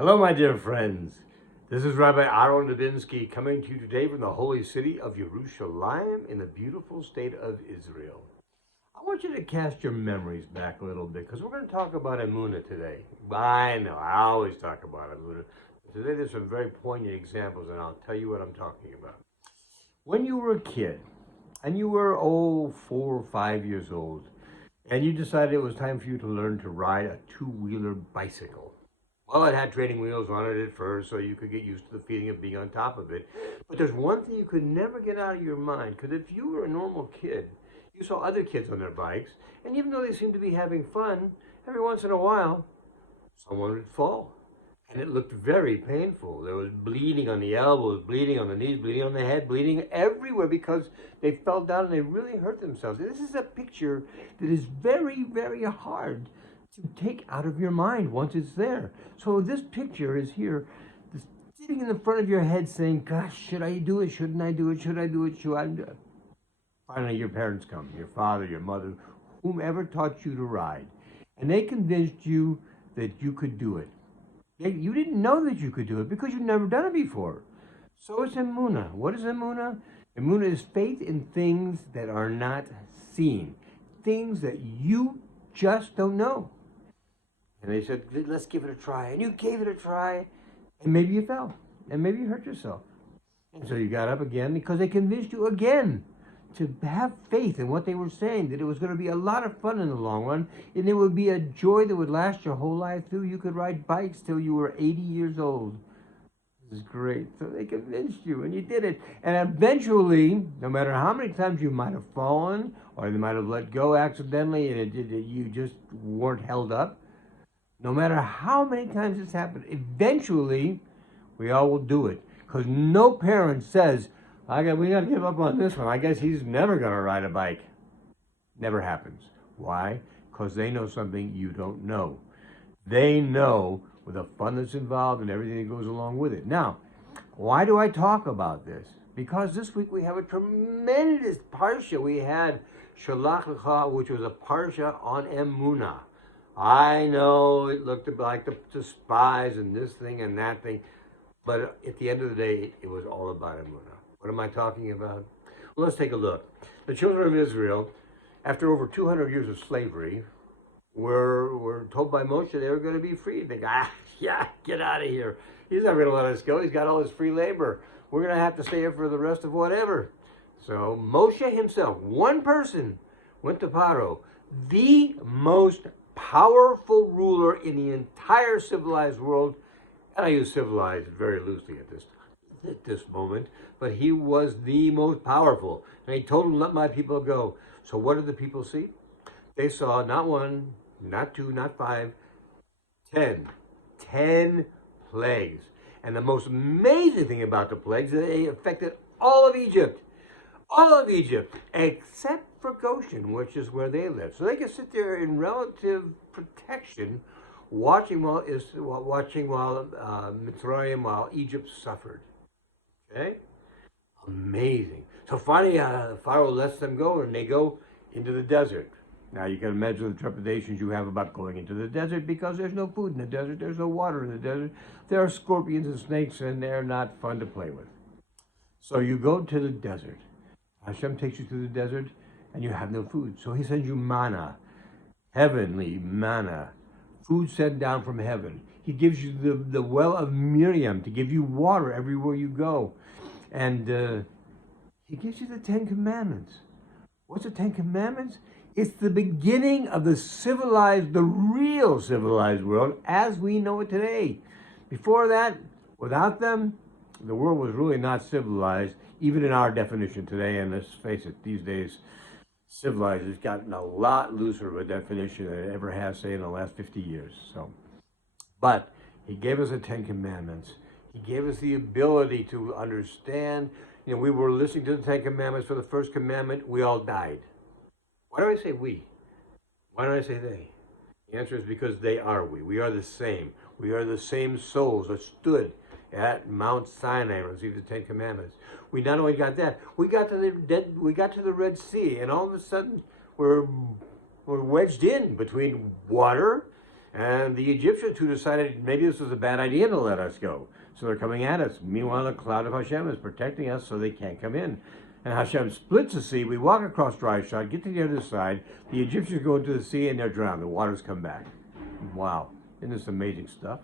Hello, my dear friends. This is Rabbi Aharon Dobinsky coming to you today from the holy city of Yerushalayim in the beautiful state of Israel. I want you to cast your memories back a little bit because we're going to talk about Emunah today. I know, I always talk about Emunah. Today there's some very poignant examples and I'll tell you what I'm talking about. When you were a kid and you were, 4 or 5 years old and you decided it was time for you to learn to ride a two-wheeler bicycle. Well, it had training wheels on it at first, so you could get used to the feeling of being on top of it. But there's one thing you could never get out of your mind, because if you were a normal kid, you saw other kids on their bikes, and even though they seemed to be having fun, every once in a while, someone would fall. And it looked very painful. There was bleeding on the elbows, bleeding on the knees, bleeding on the head, bleeding everywhere because they fell down and they really hurt themselves. This is a picture that is very, very hard to take out of your mind once it's there. So this picture is here, sitting in the front of your head saying, gosh, should I do it? Shouldn't I do it? Should I do it? Should I do it? Finally, your parents come, your father, your mother, whomever taught you to ride. And they convinced you that you could do it. You didn't know that you could do it because you'd never done it before. So it's Emunah. What is Emunah? Emunah is faith in things that are not seen. Things that you just don't know. And they said, let's give it a try. And you gave it a try. And maybe you fell. And maybe you hurt yourself. And so you got up again because they convinced you again to have faith in what they were saying, that it was going to be a lot of fun in the long run. And it would be a joy that would last your whole life through. You could ride bikes till you were 80 years old. This is great. So they convinced you and you did it. And eventually, no matter how many times you might have fallen or they might have let go accidentally and you just weren't held up, no matter how many times this happened, eventually we all will do it. Because no parent says, we got to give up on this one. I guess he's never going to ride a bike. Never happens. Why? Because they know something you don't know. They know with the fun that's involved and everything that goes along with it. Now, why do I talk about this? Because this week we have a tremendous parsha. We had Shalach Lecha, which was a parsha on Emunah. I know it looked like the spies and this thing and that thing, but at the end of the day, it was all about Emunah. What am I talking about? Well, let's take a look. The children of Israel, after over 200 years of slavery, were told by Moshe they were going to be freed. They go, get out of here. He's not going to let us go. He's got all his free labor. We're going to have to stay here for the rest of whatever. So Moshe himself, one person, went to Paro, the most powerful ruler in the entire civilized world, and I use civilized very loosely at this moment, but he was the most powerful. And he told him, let my people go. So what did the people see? They saw not one, not two, not five, 10 plagues. And the most amazing thing about the plagues is that they affected all of Egypt, except for Goshen, which is where they live. So they could sit there in relative protection, watching while Miriam, while Egypt suffered. Okay, amazing. So finally, Pharaoh lets them go, and they go into the desert. Now you can imagine the trepidations you have about going into the desert because there's no food in the desert, there's no water in the desert, there are scorpions and snakes, and they're not fun to play with. So you go to the desert. Hashem takes you to the desert, and you have no food. So he sends you manna, heavenly manna, food sent down from heaven. He gives you the well of Miriam to give you water everywhere you go. And he gives you the 10 Commandments. What's the 10 Commandments? It's the beginning of the real civilized world as we know it today. Before that, without them, the world was really not civilized, even in our definition today. And let's face it, these days, civilized has gotten a lot looser of a definition than it ever has, say, in the last 50 years. But he gave us the 10 Commandments. He gave us the ability to understand. You know, we were listening to the 10 Commandments for the first commandment. We all died. Why do I say we? Why don't I say they? The answer is because they are we. We are the same. We are the same souls that stood at Mount Sinai and received the 10 Commandments. We not only got that, we got to the Red Sea, and all of a sudden we're wedged in between water And the Egyptians, who decided maybe this was a bad idea to let us go, so they're coming at us. Meanwhile, the cloud of Hashem is protecting us so they can't come in. And Hashem splits the sea. We walk across dry shod, get to the other side. The Egyptians go into the sea and they're drowned. The waters come back. Wow. Isn't this amazing stuff?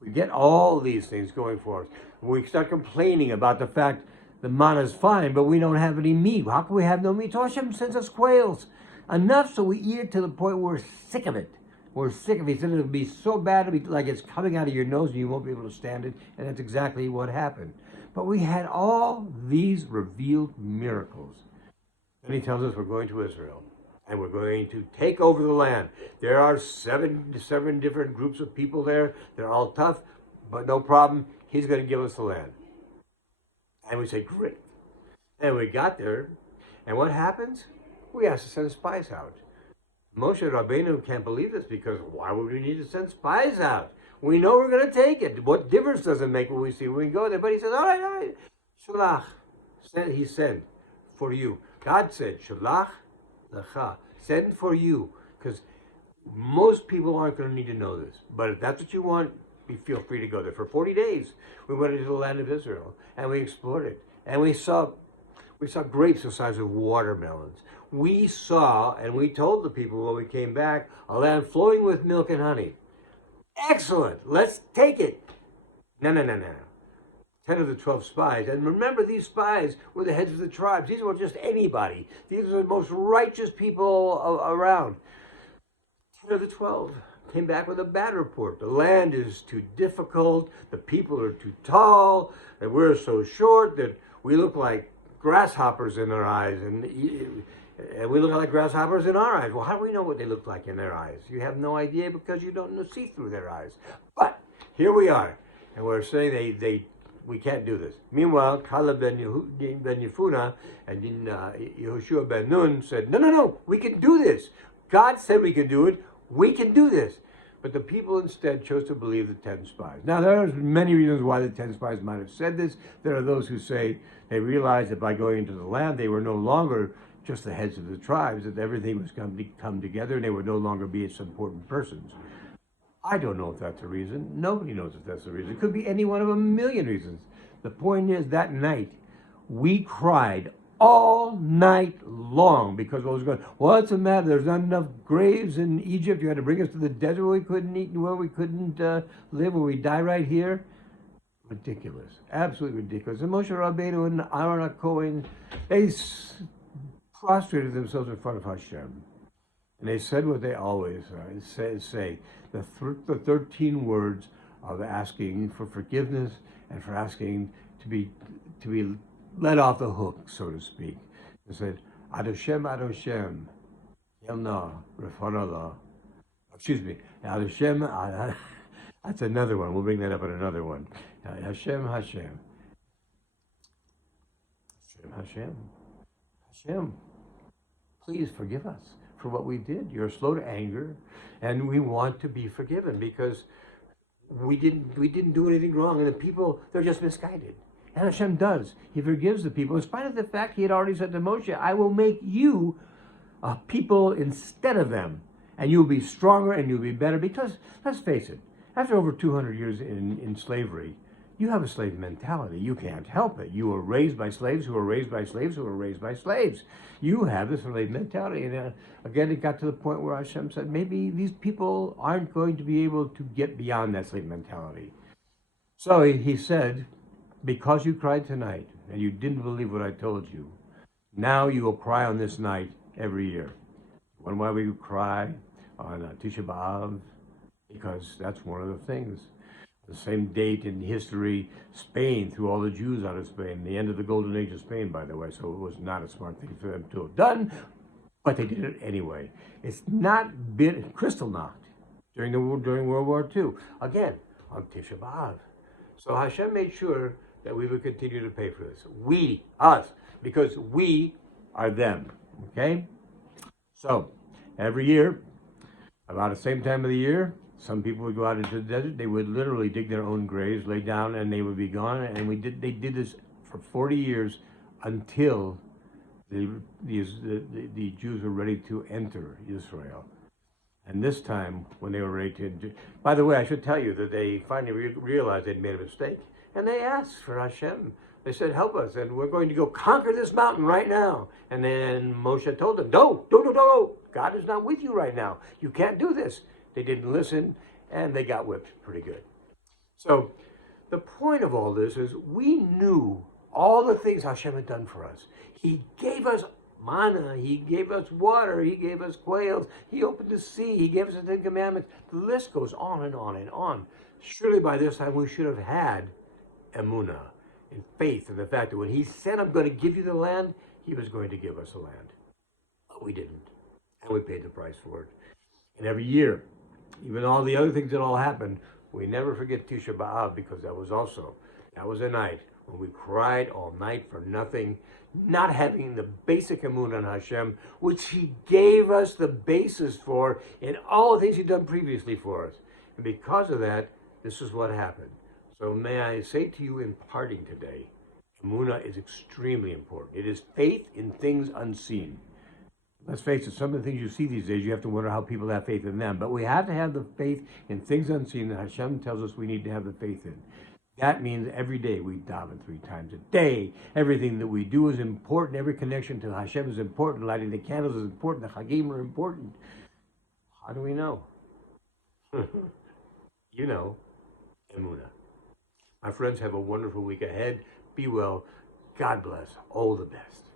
We get all these things going for us. We start complaining about the fact the manna is fine, but we don't have any meat. How can we have no meat? So Hashem sends us quails. Enough so we eat it to the point where we're sick of it. We're sick of it. He said it'll be so bad, it'll be like it's coming out of your nose and you won't be able to stand it. And that's exactly what happened. But we had all these revealed miracles. Then he tells us we're going to Israel. And we're going to take over the land. There are seven different groups of people there. They're all tough, but no problem. He's going to give us the land. And we say, great. And we got there. And what happens? We have to send spies out. Moshe Rabbeinu can't believe this because why would we need to send spies out? We know we're going to take it. What difference does it make when we see when we go there? But he says, all right. Shalach. He said, for you. God said, Shalach. Send for you, because most people aren't going to need to know this. But if that's what you want, feel free to go there. For 40 days, we went into the land of Israel, and we explored it. And we saw grapes the size of watermelons. We saw, and we told the people when we came back, a land flowing with milk and honey. Excellent, let's take it. No. 10 of the 12 spies. And remember, these spies were the heads of the tribes. These weren't just anybody. These were the most righteous people around. 10 of the 12 came back with a bad report. The land is too difficult. The people are too tall. And we're so short that we look like grasshoppers in their eyes. And we look like grasshoppers in our eyes. Well, how do we know what they look like in their eyes? You have no idea because you don't see through their eyes. But here we are. And we're saying we can't do this. Meanwhile, Caleb ben Yefunah and Yehoshua ben Nun said, no, we can do this. God said we can do it. We can do this. But the people instead chose to believe the 10 spies. Now, there are many reasons why the 10 spies might have said this. There are those who say they realized that by going into the land, they were no longer just the heads of the tribes, that everything was going to come together and they would no longer be as important persons. I don't know if that's a reason. Nobody knows if that's a reason. It could be any one of a million reasons. The point is, that night, we cried all night long because what was going on. What's the matter? There's not enough graves in Egypt. You had to bring us to the desert where we couldn't eat, where we couldn't live, where we die right here. Ridiculous. Absolutely ridiculous. And Moshe Rabbeinu and Aharon Cohen, they prostrated themselves in front of Hashem. And they said what they always say, the 13 words of asking for forgiveness and for asking to be let off the hook, so to speak. They said, Ad Hashem, Yelna, Refanallah. Excuse me, Ad Hashem, that's another one. We'll bring that up in another one. Hashem. Please forgive us for what we did. You're slow to anger, and we want to be forgiven because we didn't do anything wrong, and the people, they're just misguided. And Hashem does. He forgives the people in spite of the fact he had already said to Moshe, I will make you a people instead of them, and you'll be stronger and you'll be better. Because, let's face it, after over 200 years in slavery, you have a slave mentality. You can't help it. You were raised by slaves who were raised by slaves who were raised by slaves. You have this slave mentality. And again, it got to the point where Hashem said, maybe these people aren't going to be able to get beyond that slave mentality. So he said, because you cried tonight and you didn't believe what I told you, now you will cry on this night every year. Wonder why we cry on Tisha B'Av? Because that's one of the things. The same date in history, Spain threw all the Jews out of Spain, the end of the golden age of Spain, by the way, so it was not a smart thing for them to have done, but they did it anyway. It's not been Kristallnacht during World War II, again, on Tisha B'Av. So Hashem made sure that we would continue to pay for this. We, us, because we are them, okay? So, every year, about the same time of the year, some people would go out into the desert. They would literally dig their own graves, lay down, and they would be gone. And they did this for 40 years until the Jews were ready to enter Israel. And this time, when they were ready to, by the way, I should tell you that they finally realized they'd made a mistake. And they asked for Hashem. They said, help us, and we're going to go conquer this mountain right now. And then Moshe told them, no. God is not with you right now. You can't do this. They didn't listen, and they got whipped pretty good. So the point of all this is we knew all the things Hashem had done for us. He gave us manna, he gave us water, he gave us quails, he opened the sea, he gave us the Ten Commandments. The list goes on and on and on. Surely by this time we should have had Emunah, and faith in the fact that when he said, I'm going to give you the land, he was going to give us the land. But we didn't. And we paid the price for it. And every year, even all the other things that all happened, we never forget Tisha B'Av, because that was a night when we cried all night for nothing, not having the basic emunah on Hashem, which he gave us the basis for in all the things he'd done previously for us. And because of that, this is what happened. So may I say to you in parting today, emunah is extremely important. It is faith in things unseen. Let's face it, some of the things you see these days, you have to wonder how people have faith in them. But we have to have the faith in things unseen that Hashem tells us we need to have the faith in. That means every day we daven 3 times a day. Everything that we do is important. Every connection to Hashem is important. Lighting the candles is important. The Chagim are important. How do we know? You know, Emunah. My friends, have a wonderful week ahead. Be well. God bless. All the best.